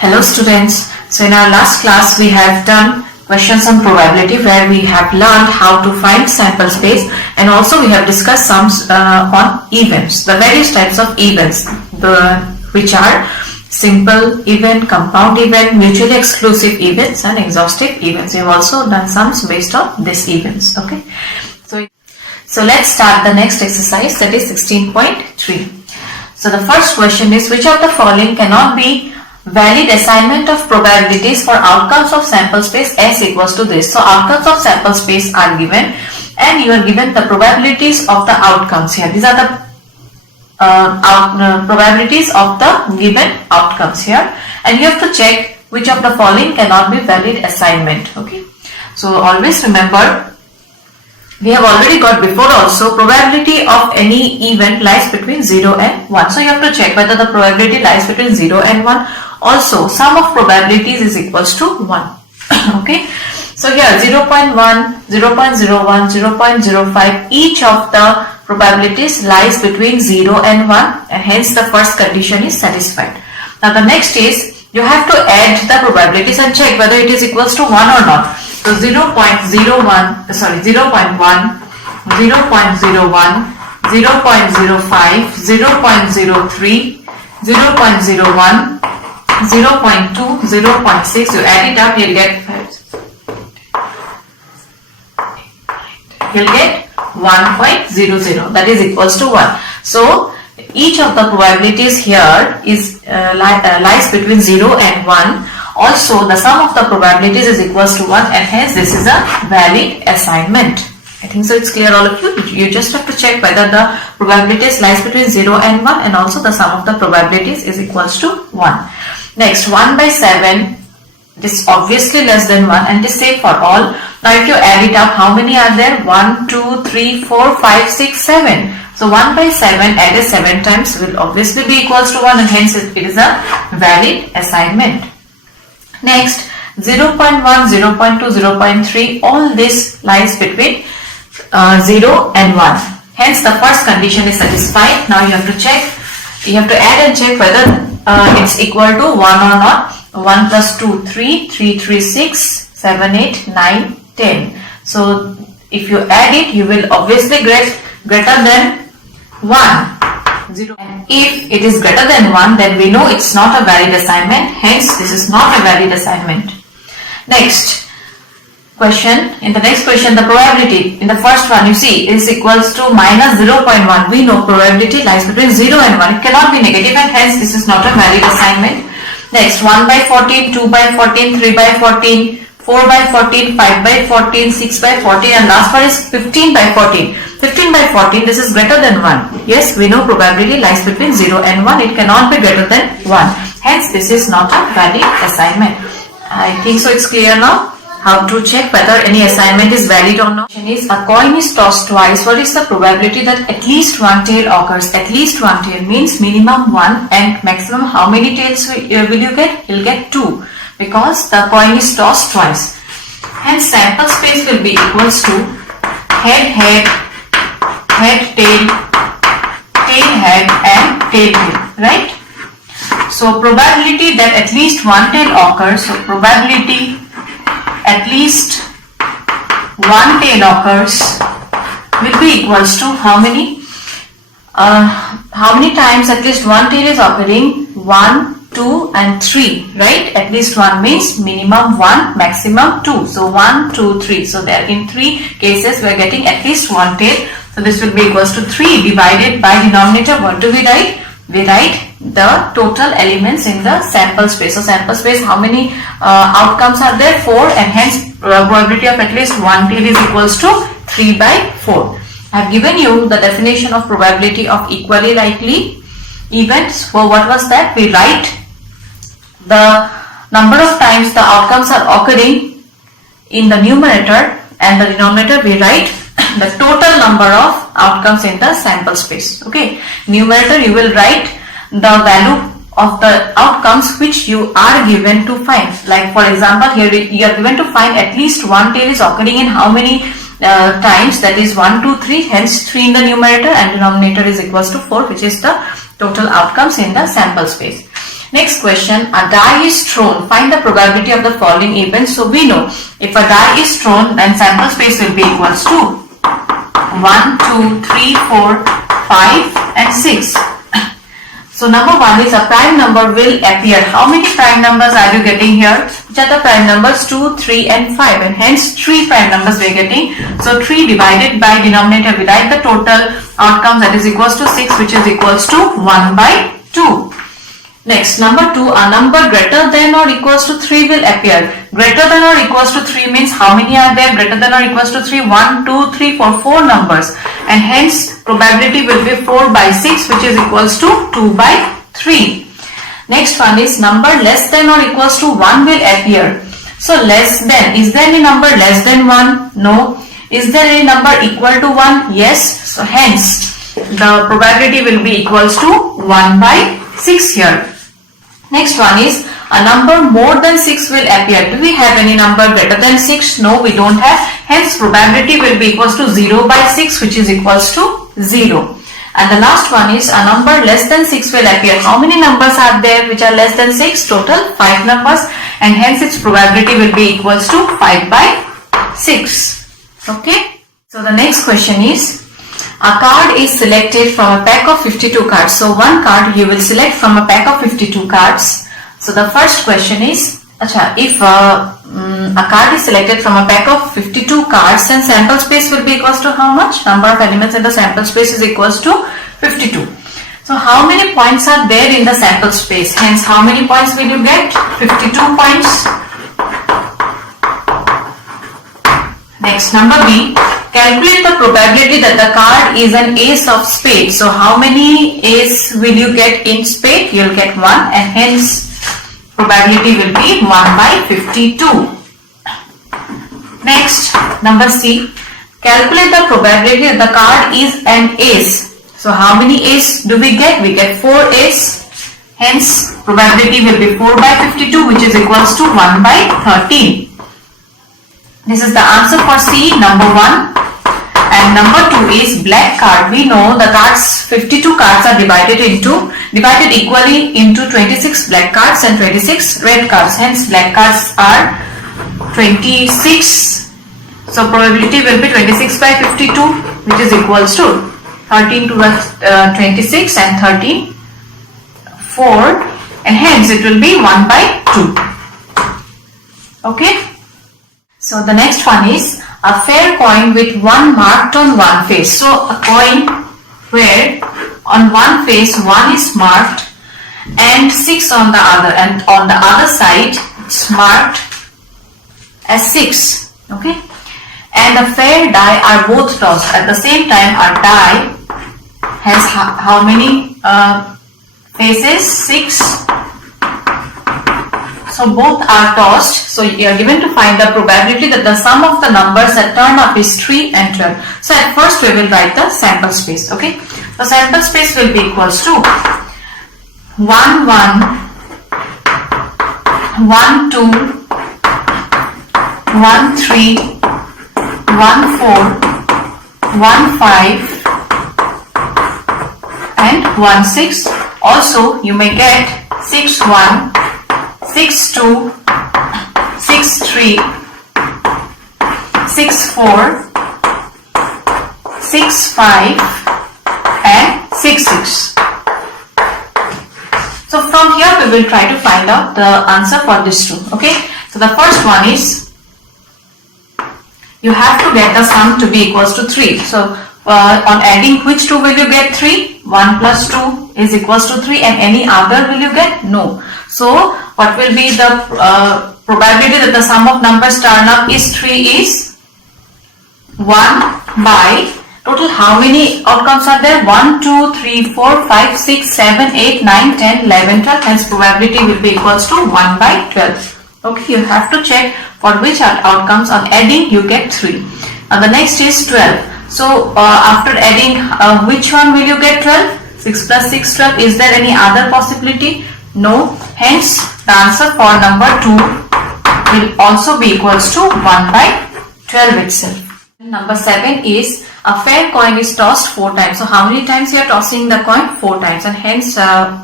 Hello students. So in our last class we have done questions on probability where we have learned how to find sample space, and also we have discussed some on events, the various types of events, which are simple event, compound event, mutually exclusive events and exhaustive events. We have also done sums based on these events. Okay. So let's start the next exercise, that is 16.3. So the first question is, which of the following cannot be valid assignment of probabilities for outcomes of sample space S equals to this? So outcomes of sample space are given and you are given the probabilities of the outcomes here. These are the probabilities of the given outcomes here, and you have to check which of the following cannot be valid assignment. Okay. So always remember, we have already got before also, probability of any event lies between 0 and 1. So you have to check whether the probability lies between 0 and 1. Also, sum of probabilities is equals to 1. Okay. So here 0.1, 0.01, 0.05, each of the probabilities lies between 0 and 1, and hence the first condition is satisfied. Now the next is, you have to add the probabilities and check whether it is equals to 1 or not. So 0.01, 0.1, 0.01, 0.05, 0.03, 0.01, 0.2, 0.6, you add it up, you'll get 1.00, that is equals to 1. So each of the probabilities here is lies between 0 and 1. Also, the sum of the probabilities is equals to 1, and hence this is a valid assignment. I think so it's clear all of you. You just have to check whether the probabilities lies between 0 and 1, and also the sum of the probabilities is equals to 1. Next, 1 by 7, this is obviously less than 1 and is same for all. Now if you add it up, how many are there? 1, 2, 3, 4, 5, 6, 7. So 1 by 7 added 7 times will obviously be equals to 1, and hence it is a valid assignment. Next, 0.1, 0.2, 0.3, all this lies between 0 and 1. Hence the first condition is satisfied. Now you have to check, you have to add and check whether it's equal to 1 or not. 1 plus 2, 3, 3, 3, 6, 7, 8, 9, 10. So if you add it, you will obviously get greater than 1. 0. And if it is greater than 1, then we know it's not a valid assignment. Hence, this is not a valid assignment. Next question. In the next question, the probability in the first one, you see, is equals to minus 0.1. We know probability lies between 0 and 1. It cannot be negative, and hence this is not a valid assignment. Next, 1 by 14, 2 by 14, 3 by 14, 4 by 14, 5 by 14, 6 by 14, and last one is 15 by 14. 15 by 14, this is greater than 1. Yes, we know probability lies between 0 and 1. It cannot be greater than 1. Hence, this is not a valid assignment. I think so it's clear now how to check whether any assignment is valid or not. Is a coin is tossed twice. What is the probability that at least one tail occurs? At least one tail means minimum 1, and maximum how many tails will you get? You'll get 2, because the coin is tossed twice. Hence sample space will be equals to head, head, head, tail, tail, head, and tail, tail, right? So probability that at least one tail occurs, so probability at least one tail occurs will be equals to how many times at least one tail is occurring? 1, 2 and 3, right? At least 1 means minimum 1, maximum 2. So 1, 2, 3. So there in 3 cases we are getting at least one tail. So this will be equals to 3 divided by denominator. What do we write? We write the total elements in the sample space. So sample space, how many outcomes are there? 4, and hence probability of at least one tail is equals to 3 by 4. I have given you the definition of probability of equally likely events. So what was that? We write the number of times the outcomes are occurring in the numerator, and the denominator we write the total number of outcomes in the sample space. Okay, numerator you will write the value of the outcomes which you are given to find. Like for example, here you are given to find at least one tail is occurring in how many times? That is 1, 2, 3. Hence 3 in the numerator, and denominator is equals to 4, which is the total outcomes in the sample space. Next question, a die is thrown. Find the probability of the following events. So we know if a die is thrown, then sample space will be equals to 1, 2, 3, 4, 5 and 6. So number 1 is a prime number will appear. How many prime numbers are you getting here? Which are the prime numbers? 2, 3 and 5, and hence 3 prime numbers we are getting. So 3 divided by denominator, we write the total outcome, that is equals to 6, which is equals to 1 by 2. Next, number 2, a number greater than or equals to 3 will appear. Greater than or equals to 3 means how many are there? Greater than or equals to 3, 1, 2, 3, 4, 4 numbers, and hence probability will be 4 by 6, which is equals to 2 by 3. Next one is number less than or equals to 1 will appear. So less than, is there any number less than 1? No. Is there any number equal to 1? Yes. So hence the probability will be equals to 1 by 6 here. Next one is a number more than 6 will appear. Do we have any number greater than 6? No, we don't have. Hence probability will be equals to 0 by 6, which is equals to 0. And the last one is a number less than 6 will appear. How many numbers are there which are less than 6? Total 5 numbers, and hence its probability will be equals to 5 by 6. Okay. So the next question is, a card is selected from a pack of 52 cards. So one card you will select from a pack of 52 cards. So the first question is, if a card is selected from a pack of 52 cards, then sample space will be equals to how much? Number of elements in the sample space is equals to 52. So how many points are there in the sample space? Hence how many points will you get? 52 points. Next, number B, calculate the probability that the card is an ace of spades. So how many ace will you get in spade? You will get 1, and hence probability will be 1 by 52. Next, number C, calculate the probability that the card is an ace. So how many ace do we get? We get 4 ace. Hence probability will be 4 by 52, which is equals to 1 by 13. This is the answer for C, number 1. And number 2 is black card. We know the cards, 52 cards are divided equally into 26 black cards and 26 red cards. Hence black cards are 26. So probability will be 26 by 52, which is equals to 13 to 26 and 13, 4, and hence it will be 1 by 2. Okay. So the next one is a fair coin with 1 marked on one face. So a coin where on one face 1 is marked and 6 on the other, and on the other side it's marked as 6. Okay. And a fair die are both tossed. At the same time, a die has how many faces? 6. So both are tossed. So you are given to find the probability that the sum of the numbers that turn up is 3 and 12. So at first we will write the sample space. Okay. The sample space will be equals to 1, 1, 1, 2, 1, 3, 1, 4, 1, 5 and 1, 6. Also you may get 6, 1, 6, 2, 6, 3, 6, 4, 6, 5 and 6, 6. So from here we will try to find out the answer for this two. Okay. So the first one is, you have to get the sum to be equals to 3. So on adding which 2 will you get 3? 1 plus 2 is equals to 3, and any other will you get? No. So what will be the probability that the sum of numbers turn up is 3 is 1 by total how many outcomes are there? 1, 2, 3, 4, 5, 6, 7, 8, 9, 10, 11, 12. Hence probability will be equals to 1 by 12. Okay, you have to check for which outcomes on adding you get 3. Now the next is 12. So after adding which one will you get 12? 6 plus 6, 12. Is there any other possibility? No. Hence the answer for number 2 will also be equals to 1 by 12 itself. Number 7 is A fair coin is tossed 4 times. So how many times you are tossing the coin? 4 times. And hence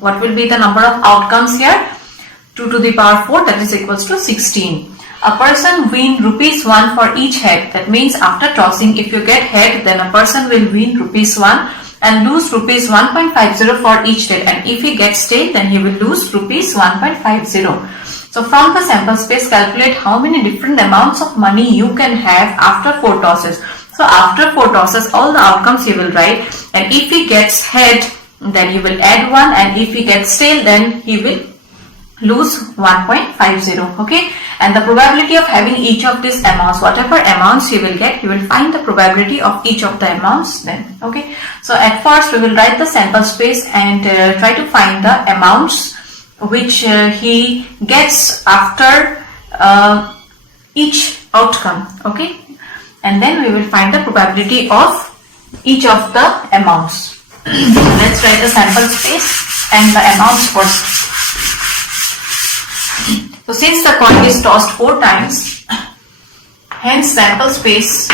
what will be the number of outcomes here? 2 to the power 4, that is equals to 16. A person win ₹1 for each head. That means after tossing, if you get head, then a person will win ₹1 and lose ₹1.50 for each tail. And if he gets tail, then he will lose ₹1.50. So from the sample space, calculate how many different amounts of money you can have after 4 tosses. So after 4 tosses, all the outcomes he will write, and if he gets head, then he will add 1, and if he gets tail, then he will lose 1.50. Okay, and the probability of having each of these amounts, whatever amounts you will get, you will find the probability of each of the amounts then. Okay, so at first we will write the sample space and try to find the amounts which he gets after each outcome. Okay, and then we will find the probability of each of the amounts. So let's write the sample space and the amounts first. So since the coin is tossed 4 times, hence sample space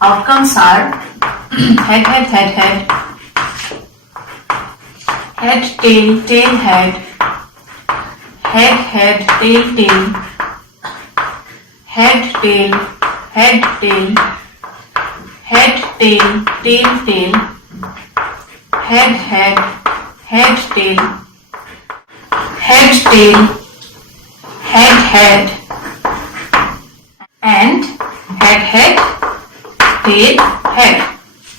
outcomes are head, head, head, head, head, tail, tail, head, head, head, tail, tail, head, tail, head, tail, head, tail, tail, tail, head, head, head, tail, head, tail, head, head, and head, head, tail, head.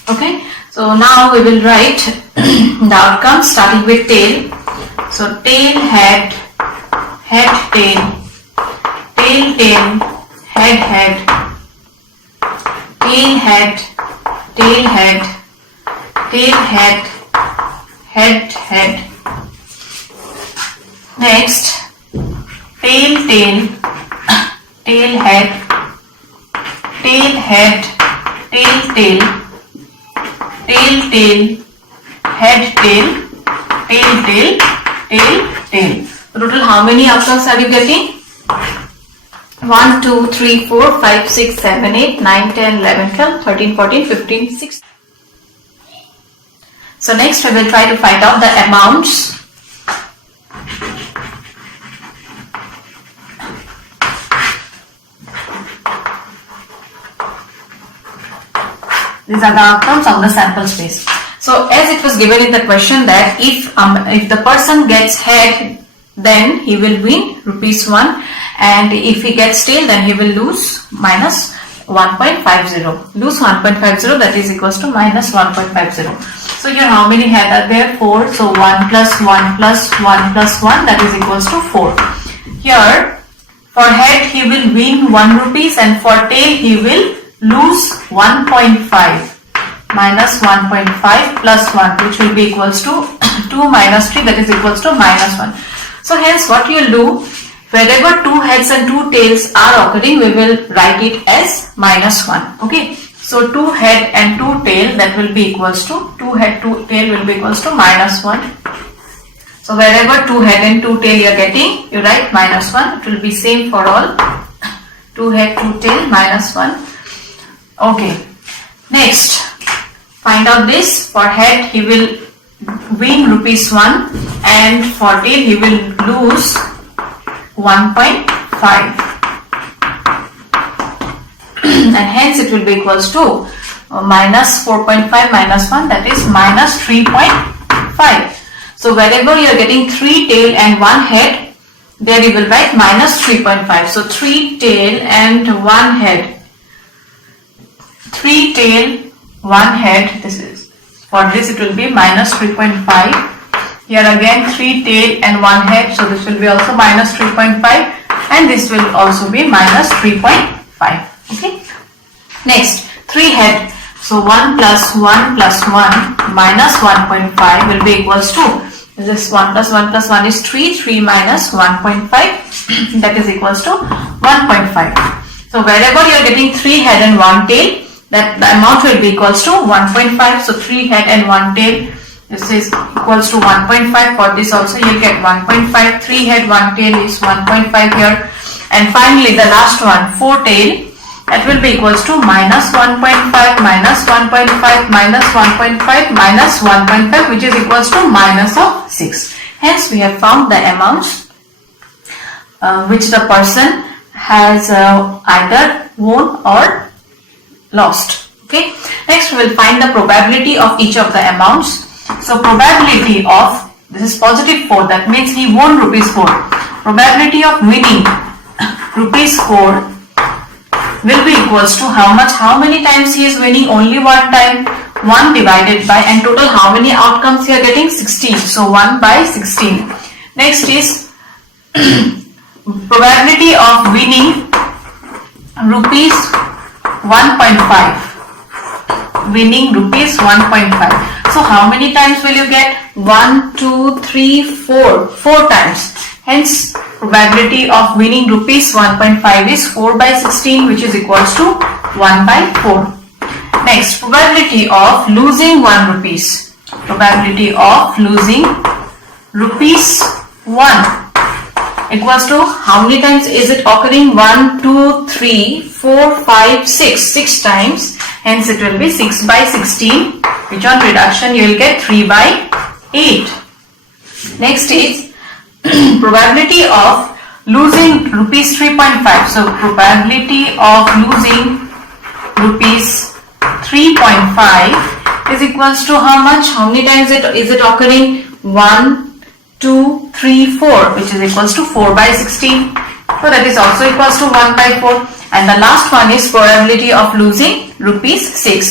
Okay, so now we will write the outcomes starting with tail. So tail, head, head, tail, tail, tail, head, head, tail, head, tail, head, tail, head, head, head. Next, tail, tail, tail, head, tail, head, tail, tail, tail, tail, head, tail, tail, tail, tail, tail. Total how many outcomes are you getting? 1, 2, 3, 4, 5, 6, 7, 8, 9, 10, 11, 12, 13, 14, 15, 16. So next we will try to find out the amounts. These are the outcomes of the sample space. So as it was given in the question that if the person gets head, then he will win ₹1, and if he gets tail, then he will lose minus 1.50. Lose 1.50, that is equals to minus 1.50. So here how many head are there? 4. So 1 plus 1 plus 1 plus 1, that is equals to 4. Here for head he will win ₹1 and for tail he will lose 1.5. Minus 1.5 plus 1, which will be equals to 2 minus 3, that is equals to minus 1. So hence what you will do, wherever 2 heads and 2 tails are occurring, we will write it as minus 1. Okay, so 2 head and 2 tail, that will be equals to 2 head 2 tail will be equals to minus 1. So wherever 2 head and 2 tail you are getting, you write minus 1. It will be same for all. 2 head 2 tail minus 1. Okay, next find out this. For head he will win ₹1 and for tail he will lose 1.5 and hence it will be equals to minus 4.5 minus 1, that is minus 3.5. So wherever you are getting 3 tail and 1 head, there you will write minus 3.5. So 3 tail and 1 head. 3 tail, 1 head, this is, for this it will be minus 3.5. Here again 3 tail and 1 head, so this will be also minus 3.5 and this will also be minus 3.5. Okay. Next, 3 head, so 1 plus 1 plus 1 minus 1.5 will be equals to, this 1 plus 1 plus 1 is 3, 3 minus 1.5 that is equals to 1.5. So wherever you are getting 3 head and 1 tail, that the amount will be equals to 1.5. So 3 head and 1 tail, this is equals to 1.5. For this also you will get 1.5. 3 head 1 tail is 1.5 here. And finally the last one, 4 tail. that will be equals to minus 1.5 minus 1.5 minus 1.5 minus 1.5, which is equals to minus of 6. Hence we have found the amounts which the person has either won or lost. Okay. Next we will find the probability of each of the amounts. So probability of, this is positive 4, that means he won rupees 4. Probability of winning rupees 4 will be equals to how much? How many times he is winning? Only one time. 1 divided by, and total how many outcomes he are getting? 16. So 1 by 16. Next is probability of winning rupees 1.5. Winning rupees 1.5. So how many times will you get? 1, 2, 3, 4. 4 times. Hence probability of winning rupees 1.5 is 4 by 16, which is equals to 1 by 4. Next, probability of losing 1 rupees. Probability of losing rupees 1 equals to how many times is it occurring? 1, 2, 3, 4, 5, 6. 6 times. Hence it will be 6 by 16, which on reduction you will get 3 by 8. Next is probability of losing rupees 3.5. So probability of losing rupees 3.5 is equals to how much? How many times is it occurring? 1, 2, 3, 4, which is equals to 4 by 16. So that is also equals to 1 by 4. And the last one is probability of losing rupees 6.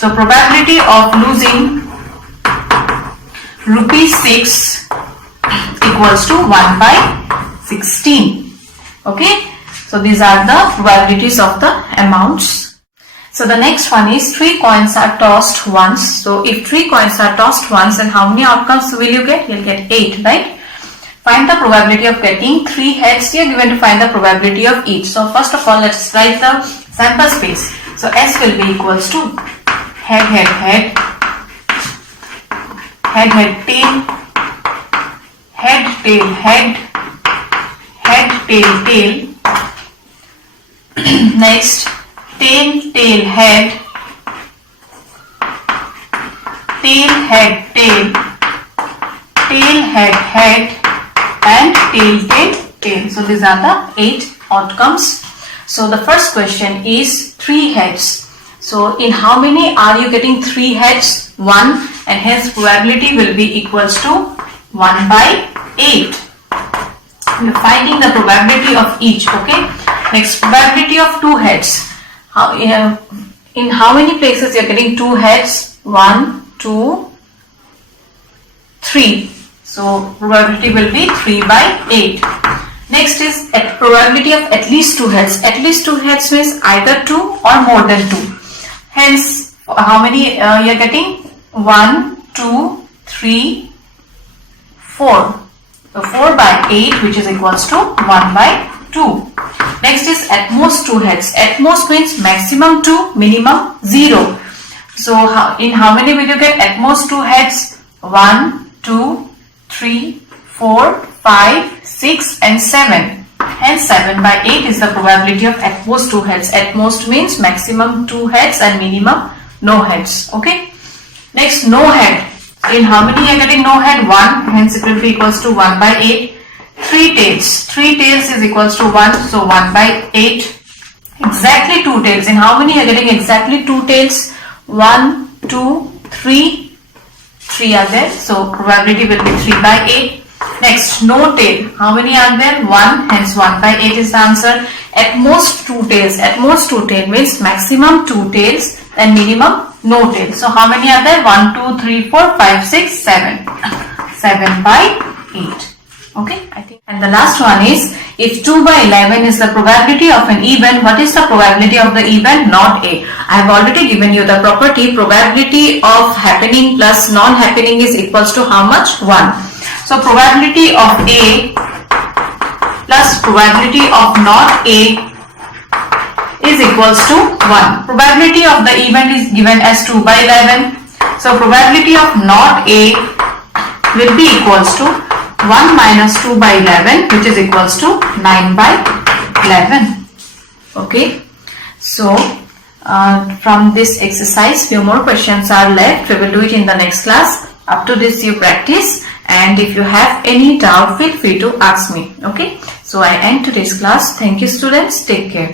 So probability of losing rupees 6 equals to 1 by 16. Okay. So these are the probabilities of the amounts. So the next one is 3 coins are tossed once. So if 3 coins are tossed once, then how many outcomes will you get? You'll get 8, right? Find the probability of getting 3 heads. Here given to find the probability of each. So first of all, let's write the sample space. So S will be equals to head, head, head, head, head, tail, head, tail, head, head, tail, tail. Next, tail, tail, head, tail, head, tail, tail, head, head, and tail, tail, tail. So these are the 8 outcomes. So the first question is 3 heads. So in how many are you getting 3 heads? 1, and hence probability will be equals to 1 by 8. We are finding the probability of each. Okay. Next, probability of 2 heads. In how many places you are getting 2 heads? 1, 2, 3. So probability will be 3 by 8. Next is probability of at least 2 heads. At least 2 heads means either 2 or more than 2. Hence, how many you are getting? 1, 2, 3, 4. So 4 by 8, which is equals to 1 by 2. Next is at most 2 heads. At most means maximum 2, minimum 0. So in how many will you get at most 2 heads? 1, 2, 3, 4, 5, 6 and 7. Hence 7 by 8 is the probability of at most 2 heads. At most means maximum 2 heads and minimum no heads. Okay. Next, no head. In how many you are getting no head? 1. Hence it will be equals to 1 by 8. 3 tails. 3 tails is equals to 1. So 1 by 8. Exactly 2 tails. In how many you are getting exactly 2 tails? 1, 2, 3. 3 are there. So probability will be 3 by 8. Next, no tail. How many are there? 1. Hence 1 by 8 is the answer. At most 2 tails. At most 2 tails means maximum 2 tails and minimum no tail. So how many are there? 1, 2, 3, 4, 5, 6, 7. 7 by 8. Okay, I think. And the last one is, if 2 by 11 is the probability of an event, what is the probability of the event? Not A. I have already given you the property. Probability of happening plus non-happening is equals to how much? 1. So probability of A plus probability of not A is equals to 1. Probability of the event is given as 2 by 11. So probability of not A will be equals to 1 minus 2 by 11, which is equals to 9 by 11. Okay. So from this exercise, few more questions are left. We will do it in the next class. Up to this you practice, and if you have any doubt, feel free to ask me. Okay. So I end today's class. Thank you students. Take care.